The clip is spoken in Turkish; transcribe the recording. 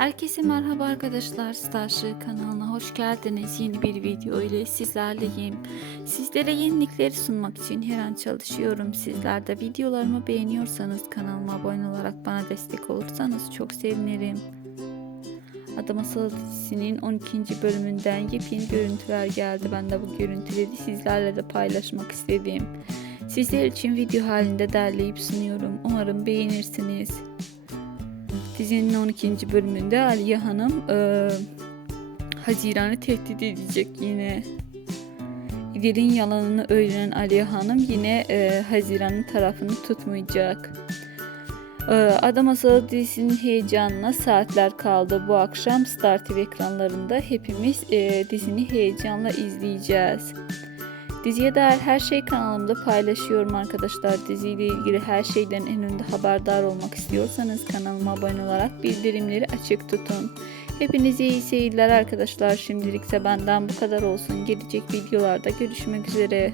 Herkese merhaba arkadaşlar. Starship kanalına hoş geldiniz. Yeni bir video ile sizlerleyim. Sizlere yenilikleri sunmak için her an çalışıyorum. Sizler de videolarımı beğeniyorsanız kanalıma abone olarak bana destek olursanız çok sevinirim. Adam Masalı dizisinin 12. bölümünden yepyeni görüntüler geldi. Ben de bu görüntüleri sizlerle de paylaşmak istedim. Sizler için video halinde derleyip sunuyorum. Umarım beğenirsiniz. Dizinin 12. bölümünde Aliye Hanım e, Haziran'ı tehdit edecek yine. İdil'in yalanını öğrenen Aliye Hanım yine e, Haziran'ın tarafını tutmayacak. E, Adam Masalı dizisinin heyecanına saatler kaldı. Bu akşam Star TV ekranlarında hepimiz e, dizini heyecanla izleyeceğiz. Diziye dair her şey kanalımda paylaşıyorum arkadaşlar. Diziyle ilgili her şeyden en önde haberdar olmak istiyorsanız kanalıma abone olarak bildirimleri açık tutun. Hepinize iyi seyirler arkadaşlar. Şimdilikse benden bu kadar olsun. Gelecek videolarda görüşmek üzere.